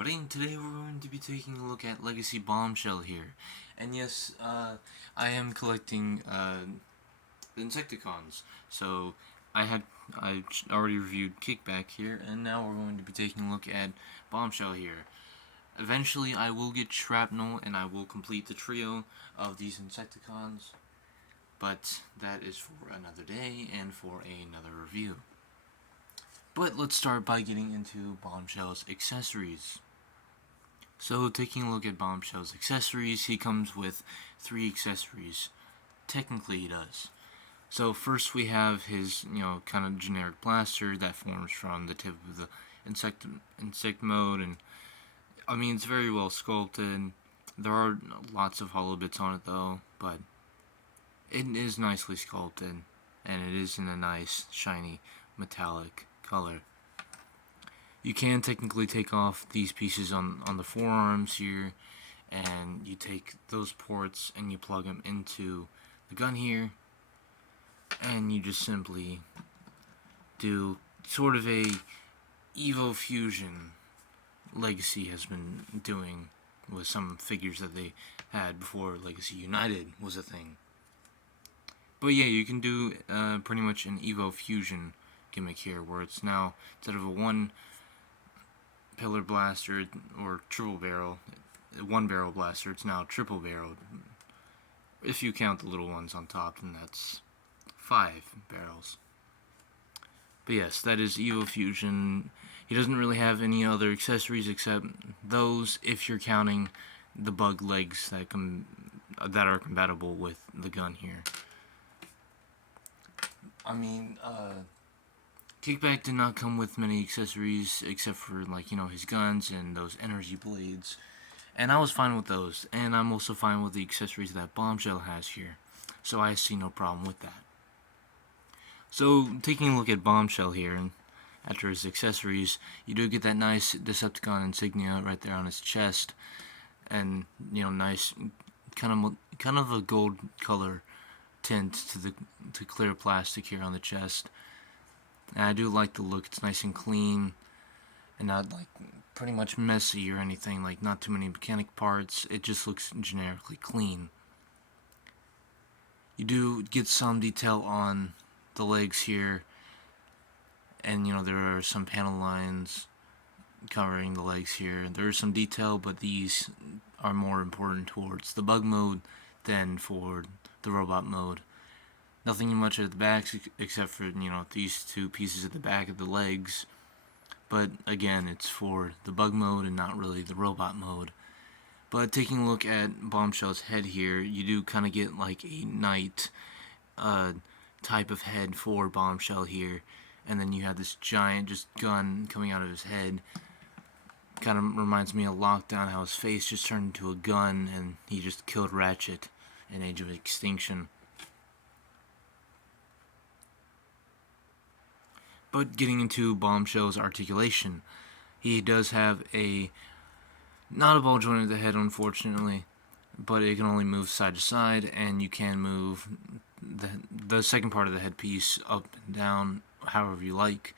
everybody, and today we're going to be taking a look at Legacy Bombshell here. And yes, I am collecting the Insecticons. So I already reviewed Kickback here, and now we're going to be taking a look at Bombshell here. Eventually I will get Shrapnel and I will complete the trio of these Insecticons, but that is for another day and for another review. But let's start by getting into Bombshell's accessories. So taking a look at Bombshell's accessories, he comes with 3 accessories. Technically he does. So first we have his, kind of generic blaster that forms from the tip of the insect mode, and I mean it's very well sculpted. There are lots of hollow bits on it though, but it is nicely sculpted, and it is in a nice shiny metallic color. You can technically take off these pieces on the forearms here, and you take those ports and you plug them into the gun here, and you just simply do sort of a Evo Fusion Legacy has been doing with some figures that they had before Legacy United was a thing. But yeah, you can do pretty much an Evo Fusion gimmick here, where it's now, instead of a one pillar blaster or triple barrel, one barrel blaster, it's now triple barreled. If you count the little ones on top, then that's 5 barrels. But yes, that is Evo Fusion. He doesn't really have any other accessories except those, if you're counting the bug legs that are compatible with the gun here. I mean, Kickback did not come with many accessories except for, his guns and those energy blades. And I was fine with those. And I'm also fine with the accessories that Bombshell has here. So I see no problem with that. So, taking a look at Bombshell here, and after his accessories, you do get that nice Decepticon insignia right there on his chest. And, nice, kind of a gold color tint to clear plastic here on the chest. And I do like the look. It's nice and clean and not pretty much messy or anything, not too many mechanic parts. It just looks generically clean. You do get some detail on the legs here, and there are some panel lines covering the legs here. There is some detail, but these are more important towards the bug mode than for the robot mode. Nothing much at the back except for, these 2 pieces at the back of the legs. But again, it's for the bug mode and not really the robot mode. But taking a look at Bombshell's head here, you do kind of get a knight type of head for Bombshell here. And then you have this giant just gun coming out of his head. Kind of reminds me of Lockdown, how his face just turned into a gun and he just killed Ratchet in Age of Extinction. But getting into Bombshell's articulation, he does have not a ball joint at the head, unfortunately, but it can only move side to side, and you can move the second part of the headpiece up and down however you like.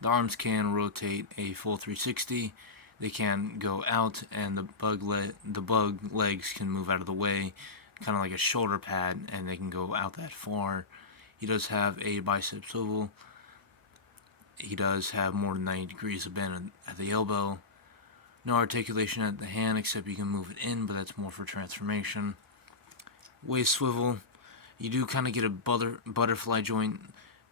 The arms can rotate a full 360. They can go out, and the bug legs can move out of the way, kind of like a shoulder pad, and they can go out that far. He does have a bicep swivel. He does have more than 90 degrees of bend at the elbow. No articulation at the hand, except you can move it in, but that's more for transformation. Waist swivel. You do kind of get a butterfly joint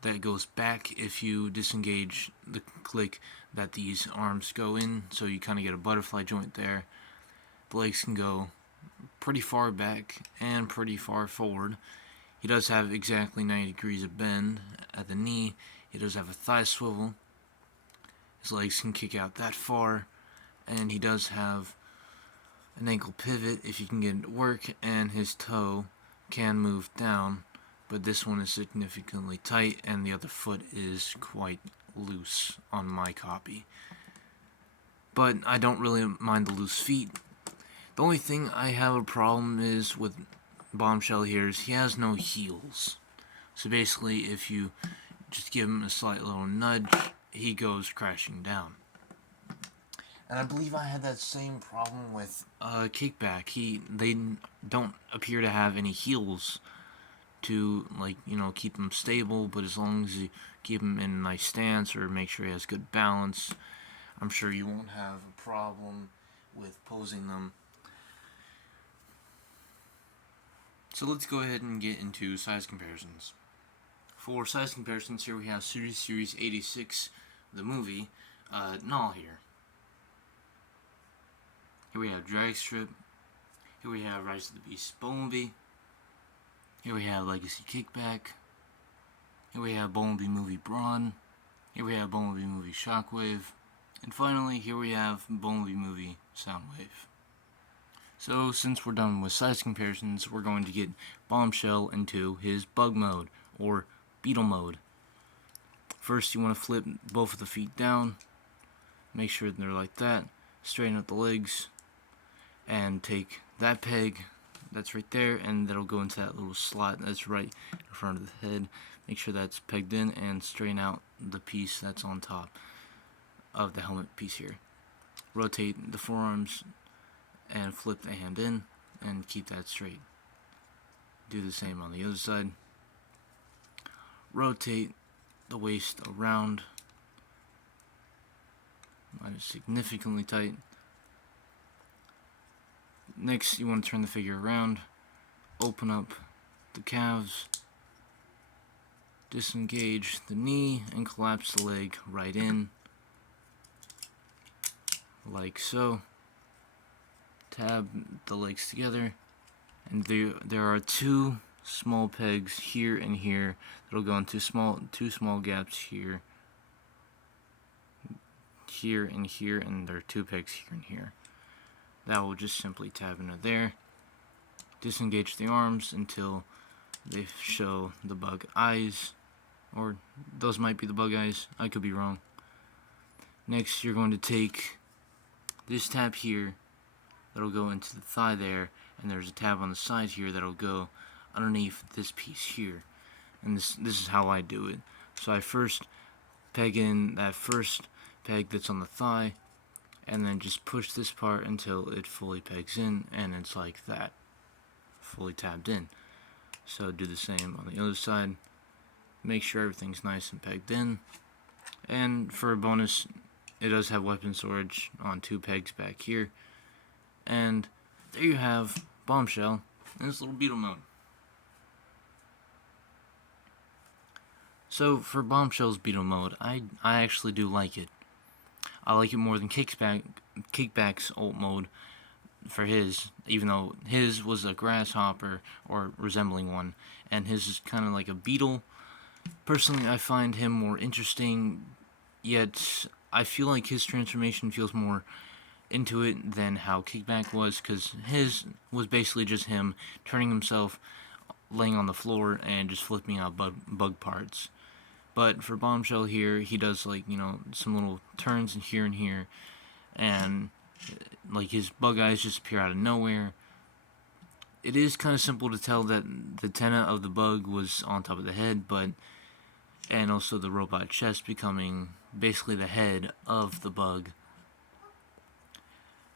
that goes back if you disengage the click that these arms go in, so you kind of get a butterfly joint there. The legs can go pretty far back and pretty far forward. He does have exactly 90 degrees of bend at the knee. He does have a thigh swivel. His legs can kick out that far. And he does have an ankle pivot if you can get it to work. And his toe can move down. But this one is significantly tight, and the other foot is quite loose on my copy. But I don't really mind the loose feet. The only thing I have a problem is with Bombshell here is he has no heels. So basically, if you just give him a slight little nudge, he goes crashing down. And I believe I had that same problem with Kickback. They don't appear to have any heels to, like, keep him stable, but as long as you keep him in a nice stance or make sure he has good balance, I'm sure you won't have a problem with posing them. So let's go ahead and get into size comparisons. For size comparisons, here we have Series 86, the movie, Null here. Here we have Dragstrip. Here we have Rise of the Beast Bumblebee. Here we have Legacy Kickback. Here we have Bumblebee Movie Brawn. Here we have Bumblebee Movie Shockwave. And finally, here we have Bumblebee Movie Soundwave. So, since we're done with size comparisons, we're going to get Bombshell into his bug mode, or beetle mode. First, you want to flip both of the feet down. Make sure they're like that. Straighten out the legs. And take that peg that's right there, and that'll go into that little slot that's right in front of the head. Make sure that's pegged in, and straighten out the piece that's on top of the helmet piece here. Rotate the forearms and flip the hand in and keep that straight. Do the same on the other side. Rotate the waist around. Mine is significantly tight. Next, you want to turn the figure around, open up the calves, disengage the knee, and collapse the leg right in, like so. Tab the legs together, and there are two small pegs here and here that'll go into two small gaps here and here, and there are two pegs here and here. That will just simply tab into there. Disengage the arms until they show the bug eyes, or those might be the bug eyes, I could be wrong. Next, you're going to take this tab here that'll go into the thigh there, and there's a tab on the side here that'll go underneath this piece here. And this is how I do it. So I first peg in that first peg that's on the thigh, and then just push this part until it fully pegs in, and it's like that, fully tabbed in. So do the same on the other side. Make sure everything's nice and pegged in. And for a bonus, it does have weapon storage on two pegs back here. And there you have Bombshell in this little beetle mode. So for Bombshell's beetle mode, I actually do like it. I like it more than Kickback's ult mode for his, even though his was a grasshopper or resembling one, and his is kind of like a beetle. Personally, I find him more interesting, yet I feel like his transformation feels more into it than how Kickback was, because his was basically just him turning himself, laying on the floor, and just flipping out bug parts. But for Bombshell here, he does, like, some little turns in here and here, and like his bug eyes just appear out of nowhere. It is kind of simple to tell that the antenna of the bug was on top of the head, and also the robot chest becoming basically the head of the bug.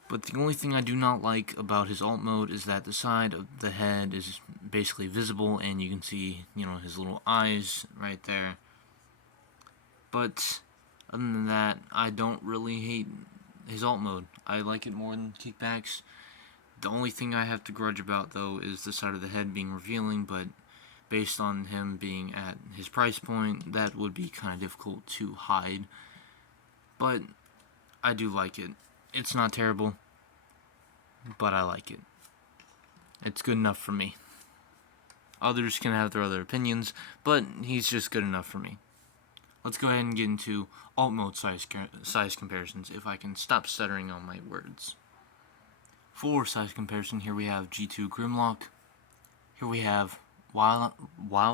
But the only thing I do not like about his alt mode is that the side of the head is basically visible, and you can see, his little eyes right there. But other than that, I don't really hate his alt mode. I like it more than Kickback's. The only thing I have to grudge about, though, is the side of the head being revealing, but based on him being at his price point, that would be kind of difficult to hide. But I do like it. It's not terrible, but I like it. It's good enough for me. Others can have their other opinions, but he's just good enough for me. Let's go ahead and get into alt mode size comparisons, if I can stop stuttering on my words. For size comparison, here we have G2 Grimlock. Here we have Wild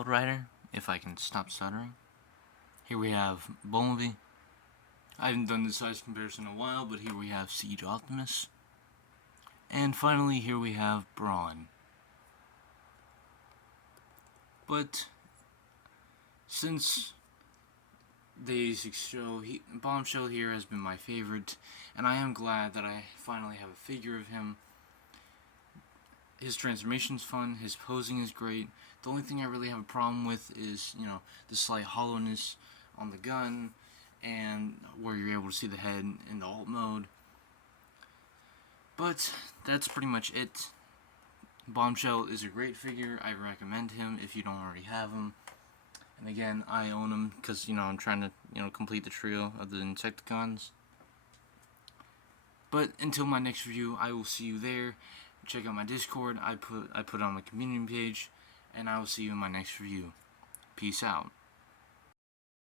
Rider, if I can stop stuttering. Here we have Bumblebee. I haven't done this size comparison in a while, but here we have Siege Optimus. And finally, here we have Brawn. But since the 86 show, Bombshell here has been my favorite, and I am glad that I finally have a figure of him. His transformation's fun, his posing is great. The only thing I really have a problem with is, the slight hollowness on the gun, and where you're able to see the head in the alt mode. But that's pretty much it. Bombshell is a great figure. I recommend him if you don't already have him. And again, I own him because, I'm trying to, complete the trio of the Insecticons. But until my next review, I will see you there. Check out my Discord. I put it on my community page. And I will see you in my next review. Peace out.